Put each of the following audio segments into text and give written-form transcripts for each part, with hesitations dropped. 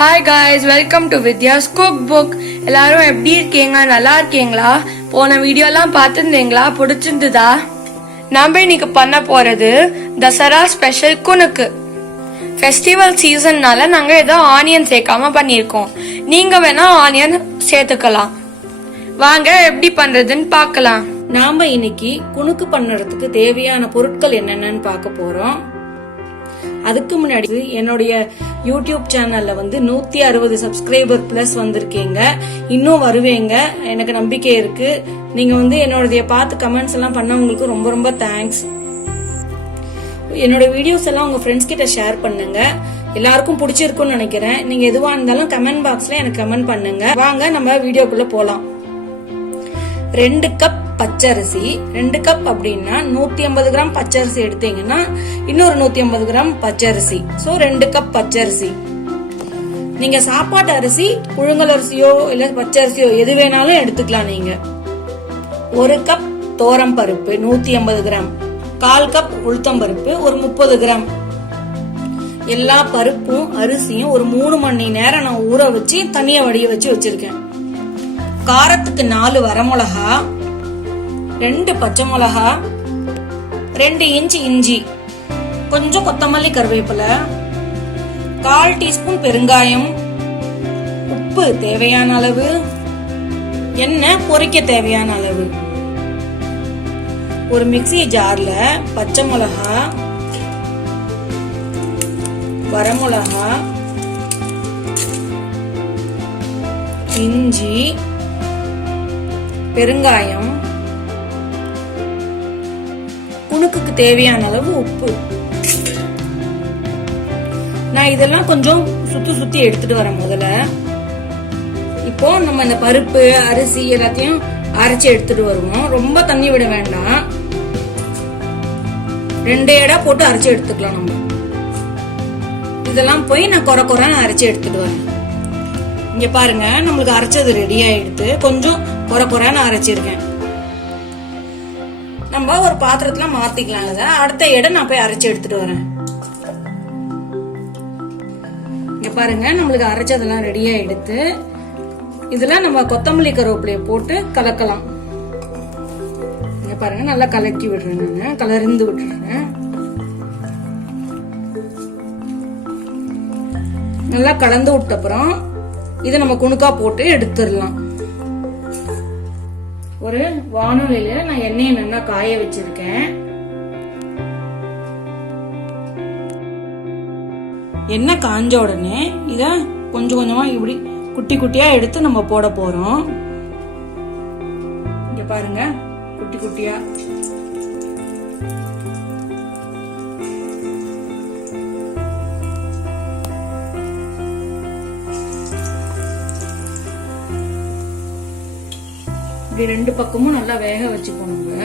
Hi guys, welcome to Vidhya's cookbook. எல்லாரும் எப்படி இருக்கீங்க? நல்லா இருக்கீங்களா? போன வீடியோலாம் பார்த்திருந்தீங்களா? பிடிச்சிருந்ததா? நாம இன்னைக்கு பண்ண போறது தசரா ஸ்பெஷல் குனுக்கு. ஃபெஸ்டிவல் சீசன்னால நாங்க ஏதோ ஆனியன் சேர்க்காம பண்ணிருக்கோம். நீங்க வேணா ஆனியன் சேர்த்துக்கலாம். வாங்க எப்படி பண்றதுன்னு பார்க்கலாம். நாம இன்னைக்கு குனுக்கு பண்ணுறதுக்கு தேவையான பொருட்கள் என்னென்னு பார்க்க போறோம். அதுக்கு முன்னாடி என்னுடைய யூடியூப் சேனல்ல 160 சப்ஸ்கிரைபர் பிளஸ் வந்திருக்கீங்க. இன்னும் வருவீங்க, எனக்கு நம்பிக்கை இருக்கு. நீங்க என்னோடய பார்த்து கமெண்ட்ஸ் எல்லாம் பண்ணவங்களுக்கு ரொம்ப ரொம்ப தேங்க்ஸ். என்னோட வீடியோஸ் எல்லாம் உங்க ஃப்ரெண்ட்ஸ் கிட்ட ஷேர் பண்ணுங்க. எல்லாருக்கும் பிடிச்சிருக்கும்னு நினைக்கிறேன். நீங்க எதுவா இருந்தாலும் கமெண்ட் பாக்ஸ்ல எனக்கு கமெண்ட் பண்ணுங்க. வாங்க நம்ம வீடியோக்குள்ள போலாம். 2 கப் பச்சரிசி, 2 கப் அப்படின்னா 150 கிராம் பச்சரிசி எடுத்தீங்கன்னா இன்னொரு 150 கிராம் பச்சரிசி. சோ 2 கப் பச்சரிசி. நீங்க சாப்பாட்டு அரிசி, புழுங்கல் அரிசியோ இல்ல பச்சரிசியோ எது வேணாலும் எடுத்துக்கலாம். நீங்க 1 கப் தோரம் பருப்பு 150 கிராம், 1/4 கப் உளுத்தம் பருப்பு ஒரு 30 கிராம். எல்லா பருப்பும் அரிசியும் ஒரு 3 மணி நேரம் நான் ஊற வச்சு தனியா வடிய வச்சு வச்சிருக்கேன். காரத்துக்கு 4 வரமிளகா, 2 பச்சை மிளகா, 2 இன்ச் இஞ்சி, கொஞ்சம் கொத்தமல்லி கருவேப்பிலை, 1/4 டீஸ்பூன் பெருங்காயம், உப்பு தேவையான அளவு, எண்ணெய் பொரிக்க தேவையான அளவு. ஒரு மிக்ஸி ஜார்ல பச்சை மிளகா, வரமிளகா, இஞ்சி, பெருங்காயம், குணுக்குக்கு தேவையான அளவு உப்பு. நான் இதெல்லாம் கொஞ்சம் சுத்தி எடுத்துட்டு வரேன். முதல்ல இப்போ நம்ம இந்த பருப்பு அரிசி எல்லாத்தையும் அரைச்சி எடுத்துட்டு வருவோம். ரொம்ப தண்ணி விட வேண்டாம், 2 எடா போட்டு அரைச்சி எடுத்துக்கலாம். நம்ம இதெல்லாம் போய் நான் குறைன்னு அரைச்சி எடுத்துட்டு வரேன். இங்க பாருங்க, நம்மளுக்கு அரைச்சது ரெடி ஆயிடுத்து. கொஞ்சம் குறைன்னு அரைச்சிருக்கேன். நம்ம ஒரு பாத்திரத்துல மாத்திக்கலாம். அடுத்த இடம் நான் போய் அரைச்சி எடுத்துட்டு வரேன். இங்க பாருங்க, நம்மளுக்கு அரைச்சதெல்லாம் ரெடியா எடுத்து இதுல நம்ம கொத்தமல்லி கருவேப்பிலைய போட்டு கலக்கலாம். இங்க பாருங்க, நல்லா கலக்கி விடுறேன். நான் கலர்ந்து விட்டுறேன். நல்லா கலந்து விட்ட அப்புறம் இதை நம்ம குணுக்கா போட்டு எடுத்துடலாம். ஒரு வானொலியில நான் எண்ணெயை நல்லா காய வச்சிருக்கேன். எண்ணெய் காஞ்ச உடனே இத கொஞ்சம் கொஞ்சமா இப்படி குட்டி குட்டியா எடுத்து நம்ம போட போறோம். இங்க பாருங்க, குட்டி குட்டியா. இப்படி 2 பக்கமும் நல்லா வேக வச்சுக்கோங்க.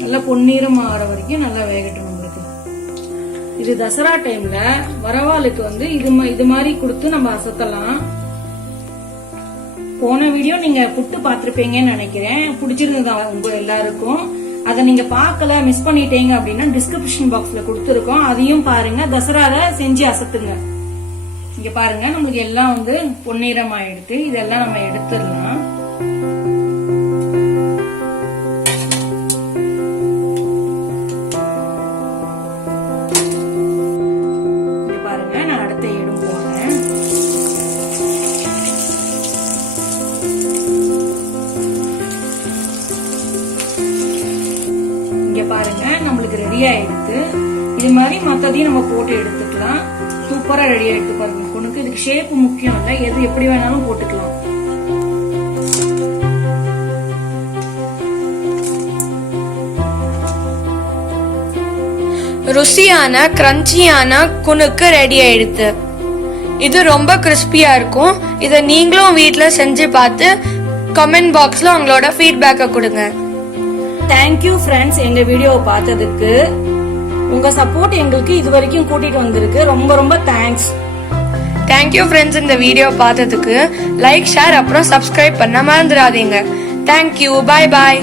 நல்லா பொன்னிறம் ஆற வரைக்கும் நல்லா வேகட்டும். நம்மளுக்கு இது தசரா டைம்ல வரவாளுக்கு இது மாதிரி கொடுத்து நம்ம அசத்தலாம். போன வீடியோ நீங்க புட்டு பாத்திருப்பீங்கன்னு நினைக்கிறேன். பிடிச்சிருந்ததா உங்க எல்லாருக்கும்? அதை நீங்க பார்க்கல, மிஸ் பண்ணிட்டீங்க அப்படின்னா டிஸ்கிரிப்ஷன் பாக்ஸ்ல கொடுத்துருக்கோம். அதையும் பாருங்க. தசரால செஞ்சு அசத்துங்க. இங்க பாருங்க, நம்மளுக்கு எல்லாம் பொன்னிறம் ஆயிடுத்து. இதெல்லாம் நம்ம எடுத்துடலாம். இங்க பாருங்க, நான் அடுத்த இடம் போறேன். இங்க பாருங்க, நம்மளுக்கு ரெடி ஆயிடுத்து. இது மாதிரி மத்ததையும் நம்ம போட்டு எடுத்துக்கலாம். சூப்பரா ரெடி ஆயிட்டு பாருங்க. குணுக்கு இதுக்கு ஷேப் முக்கியம் இல்ல, எது எப்படி வேணாலும் போட்டுக்கலாம். ருசியான கிரன்ச்சியான குணுக்கு ரெடி ஆயிடுது. இது ரொம்ப கிறிஸ்பியா இருக்கும். இத நீங்களும் வீட்ல செஞ்சு பார்த்து கமெண்ட் பாக்ஸ்ல உங்களோட ஃபீட்பேக்கை கொடுங்க. தேங்க்யூ ஃப்ரெண்ட்ஸ், எங்க வீடியோவை பார்த்ததுக்கு. உங்க சப்போர்ட் எங்களுக்கு இது வரைக்கும் கூட்டிட்டு வந்திருக்கு. ரொம்ப ரொம்ப தேங்க்ஸ். தேங்க்யூ ஃப்ரெண்ட்ஸ், இந்த வீடியோ பார்த்ததுக்கு. லைக், ஷேர் அப்புறம் சப்ஸ்கிரைப் பண்ண மறந்துடாதீங்க. தேங்க்யூ. பாய் பாய்.